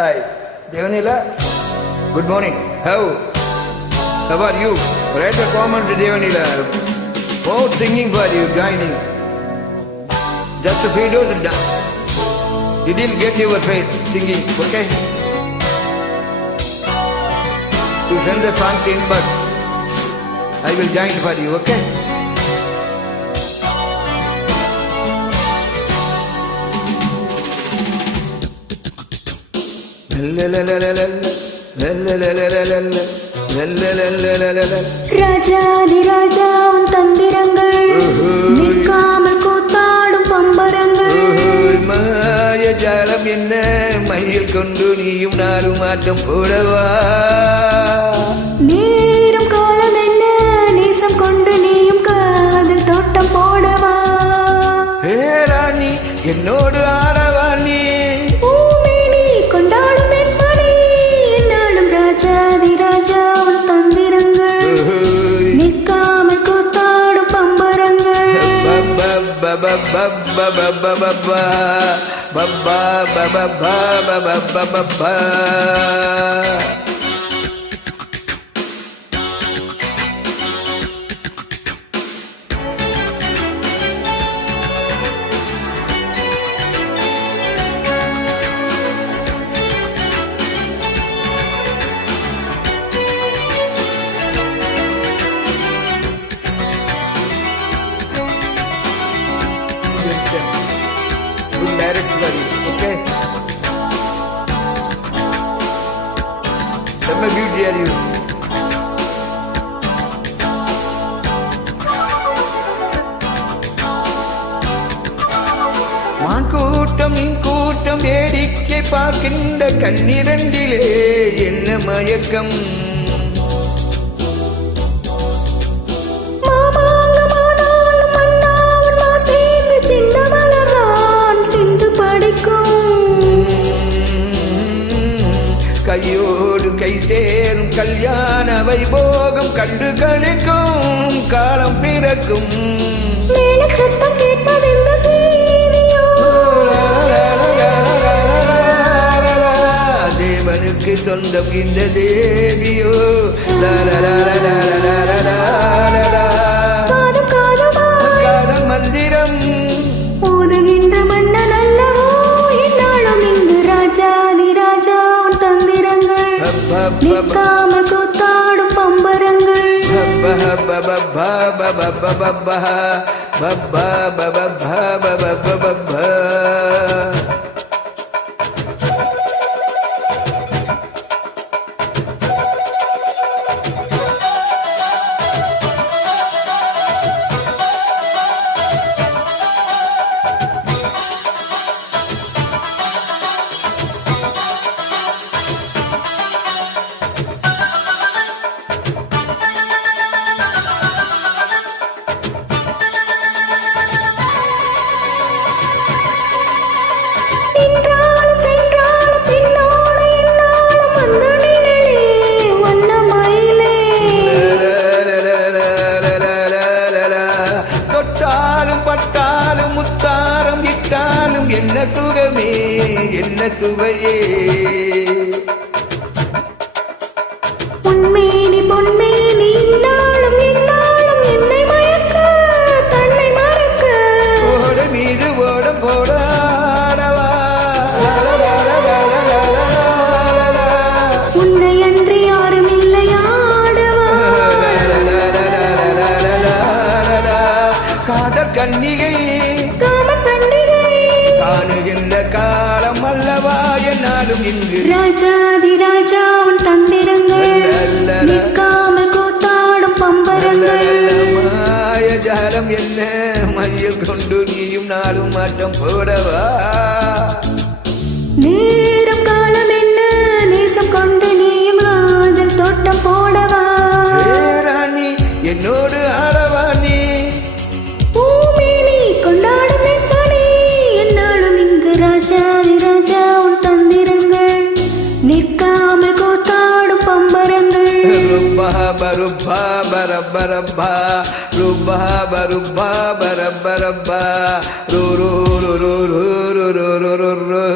Hi, Devanila. Good morning. How are you? Write a comment to Devanila. Oh, singing for you, joining. Just a few days done. You didn't get your face singing, okay? You send the song inbox. I will join for you, okay? ராஜாதி ராஜா உன் தந்திரங்கள் நிற்காமல் கூத்தாடும் பம்பரங்கள் மாய ஜாலம் என்ன மயில் கொண்டு நீயும் நாடும் மாற்றம் போடவா நேரும் காலம் என்ன நேசம் கொண்டு நீயும் காதல் தோட்டம் போடவா ஹே ராணி என்னோடு ஆடவா நீ கொண்டாடும் என்படி என்னாலும் ராஜாதி ராஜா உன் தந்திரங்கள் நிற்காமல் கூத்தாடும் பம்பரங்கள் Good director, okay? Let me beauty are you. மான்கூட்டம் கூட்டம் வேடிக்கை பார்க்கின்ற கண்ணிரண்டிலே என்ன மயக்கம் கையோடு கை தேரும் கல்யாண வைபோகம் கண்டு கழிக்கும் காலம் பிறக்கும் சத்தம் கேட்பதில்லை தேவனுக்கு சொந்தம் இந்த தேவியோ காதல் மந்திரம் ஓதுகின்ற மன்னன் அல்லவோ என்னாலும் இங்கு ராஜாதி ராஜா உன் தந்திரங்கள் நிற்காமல் கூத்தாடும் பம்பரங்கள் பட்டாலும் முத்தாரம் இட்டாலும் என்ன சுகமே என்ன சுவையே பொன்மேனி பொன்மேனி இன்னாலும் இன்னாலும் என்னை மயக்க தன்னை மறக்க ஓட மீது ஓட போடாடவா உன்னை அன்றி யாரும் இல்லையாடவா காதல் கன்னிகை காணுகின்ற காலம் அல்லவா என்னாலும் இங்கு ராஜாதி ராஜா உன் தந்திரங்கள் நிற்காமல் கூத்தாடும் பம்பரங்கள் மாய ஜாலம் என்ன மையில் கொண்டு நீயும் நாளும் மாட்டம் போடவா நேரம் காலம் என்ன நேசம் கொண்டு நீயும் காதல் தோட்டம் போடவா ராணி என்னோடு ஆடவா நீ கொண்டாடும் என்படி என்னாலும் இங்கு ராஜாதி ராஜா உன் தந்திரங்கள் நிற்காமல் கூத்தாடும் பம்பரங்கள் ருப்பா பருப்பா பரப்பரப்பா ருப்பா பருப்பா பரப்பரப்பா ரு ரு ரு ரு ரு ரு ரு ரு ரு.